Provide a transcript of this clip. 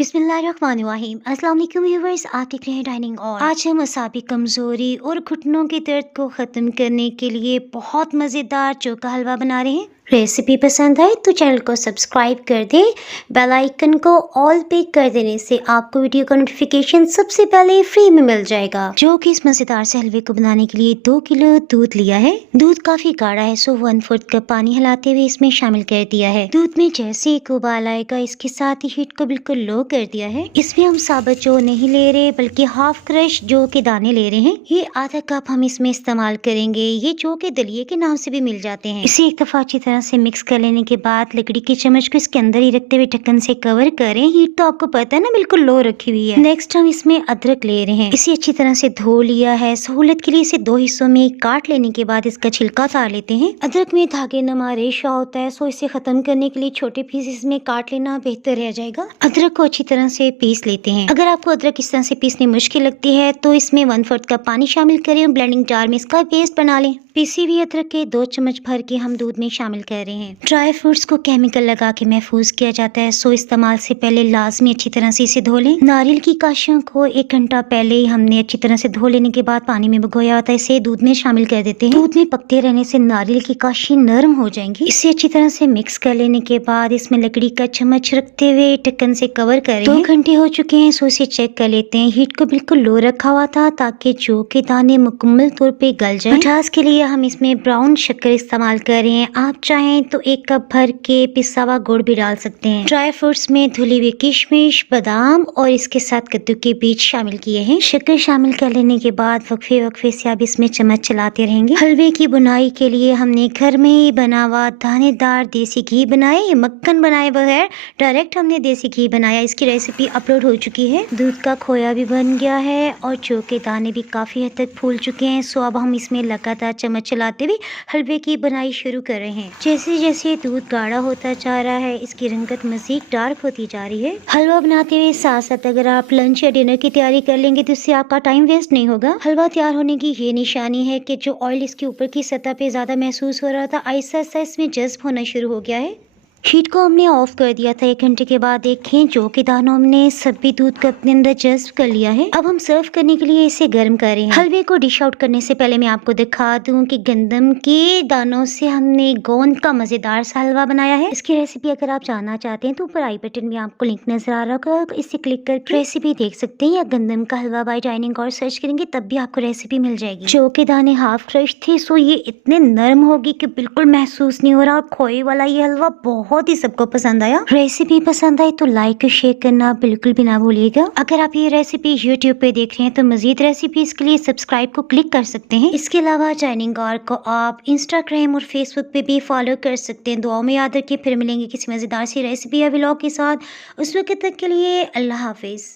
बिस्मिल्लाहिर्रहमानिर्रहीम। अस्सलाम वालेकुम व्यूअर्स, आप देख रहे हैं डाइनिंग और आज हम असाबी कमज़ोरी और घुटनों के दर्द को ख़त्म करने के लिए बहुत मज़ेदार चोका हलवा बना रहे हैं। रेसिपी पसंद आए तो चैनल को सब्सक्राइब कर दें। बेल आइकन को ऑल पे कर देने से आपको वीडियो का नोटिफिकेशन सबसे पहले फ्री में मिल जाएगा। जो कि इस मज़ेदार से हलवे को बनाने के लिए 2 किलो दूध लिया है। दूध काफ़ी गाढ़ा है, सो 1/4 कप पानी हिलाते हुए इसमें शामिल कर दिया है। दूध में जैसे एक उबाल आएगा इसके साथ ही हीट को बिल्कुल लो कर दिया है। इसमें हम साबुत जौ नहीं ले रहे बल्कि हाफ क्रश जौ के दाने ले रहे हैं। ये आधा कप हम इसमें इस्तेमाल करेंगे। ये जौ के दलिये के नाम से भी मिल जाते हैं। इसे एक दफा अच्छी तरह से मिक्स कर लेने के बाद लकड़ी की चम्मच को इसके अंदर ही रखते हुए ढक्कन से कवर करें। हीट तो आपको पता है ना, बिल्कुल लो रखी हुई है। नेक्स्ट हम इसमें अदरक ले रहे हैं। इसे अच्छी तरह से धो लिया है। सहूलियत के लिए इसे 2 हिस्सों में काट लेने के बाद इसका छिलका उतार लेते हैं। अदरक में धागे नमा रेशा होता है, सो इसे खत्म करने के लिए छोटे पीसेस में काट लेना बेहतर रह जाएगा। अदरक को अच्छी तरह से पीस लेते हैं। अगर आपको अदरक इस तरह से पीसनी मुश्किल लगती है तो इसमें 1/4 कप पानी शामिल करें और ब्लेंडिंग जार में इसका पेस्ट बना लें। पीसी हुई अदरक के 2 चम्मच भर के हम दूध में शामिल कर रहे हैं। ड्राई फ्रूट्स को केमिकल लगा के महफूज किया जाता है, सो इस्तेमाल से पहले लाजमी अच्छी तरह से इसे धो लें। नारियल की काशियों को 1 घंटा पहले ही हमने अच्छी तरह से धो लेने के बाद पानी में भिगोया होता है, इसे दूध में शामिल कर देते हैं। दूध में पकते रहने से नारियल की काशी नरम हो जाएंगी। इसे अच्छी तरह से मिक्स कर लेने के बाद इसमें लकड़ी का चम्मच रखते हुए ढक्कन से कवर करें। 2 घंटे हो चुके हैं, सो इसे चेक कर लेते हैं। हीट को बिल्कुल लो रखा हुआ था ताकि जौ के दाने मुकम्मल तौर पे गल जाएं। मिठास के लिए हम इसमें ब्राउन शक्कर इस्तेमाल कर रहे हैं। आप चाहें तो 1 कप भर के पिसा हुआ गुड़ भी डाल सकते हैं। ड्राई फ्रूट्स में धुली हुई किशमिश, बादाम और इसके साथ कद्दू के बीज शामिल किए हैं। शक्कर शामिल कर लेने के बाद वक्फे वक्फे से आप इसमें चम्मच चलाते रहेंगे। हलवे की बुनाई के लिए हमने घर में ही बना हुआ दानेदार देसी घी बनाए, मक्खन बनाए बगैर डायरेक्ट हमने देसी घी बनाया। इसकी रेसिपी अपलोड हो चुकी है। दूध का खोया भी बन गया है और जौ के दाने भी काफी हद तक फूल चुके हैं। सो अब हम इसमें लगातार चम्मच चलाते हुए हलवे की बनाई शुरू कर रहे हैं। जैसे जैसे दूध गाढ़ा होता जा रहा है इसकी रंगत मजीद डार्क होती जा रही है। हलवा बनाते हुए साथ साथ अगर आप लंच या डिनर की तैयारी कर लेंगे तो इससे आपका टाइम वेस्ट नहीं होगा। हलवा तैयार होने की ये निशानी है कि जो ऑयल इसके ऊपर की सतह पे ज्यादा महसूस हो रहा था आहिस्ता आहिस्ता इसमें जज्ब होना शुरू हो गया है। हीट को हमने ऑफ कर दिया था। 1 घंटे के बाद देखें जौ के दानों हमने सभी दूध को अपने अंदर जज्ब कर लिया है। अब हम सर्व करने के लिए इसे गर्म कर रहे हैं। हलवे को डिश आउट करने से पहले मैं आपको दिखा दूं कि गंदम के दानों से हमने गोंद का मजेदार सा हलवा बनाया है। इसकी रेसिपी अगर आप जानना चाहते हैं तो ऊपर आई बटन में आपको लिंक नजर आ रहा होगा, इसे क्लिक करके रेसिपी देख सकते हैं। या गंदम का हलवा बाय डाइनिंग और सर्च करेंगे तब भी आपको रेसिपी मिल जाएगी। जौ के दाने हाफ क्रश थे, सो ये इतने नरम होगी कि बिल्कुल महसूस नहीं हो रहा। और खोए वाला ये हलवा बहुत ही सबको पसंद आया। रेसिपी पसंद आई तो लाइक और शेयर करना बिल्कुल भी ना भूलिएगा। अगर आप ये रेसिपी YouTube पे देख रहे हैं तो मजीद रेसिपीज के लिए सब्सक्राइब को क्लिक कर सकते हैं। इसके अलावा डाइनिंग और को आप इंस्टाग्राम और फेसबुक पे भी फॉलो कर सकते हैं। दुआओं में याद रखिए, फिर मिलेंगे किसी मजेदार सी रेसिपी या व्लॉग के साथ। उस वक्त तक के लिए अल्लाह हाफिज।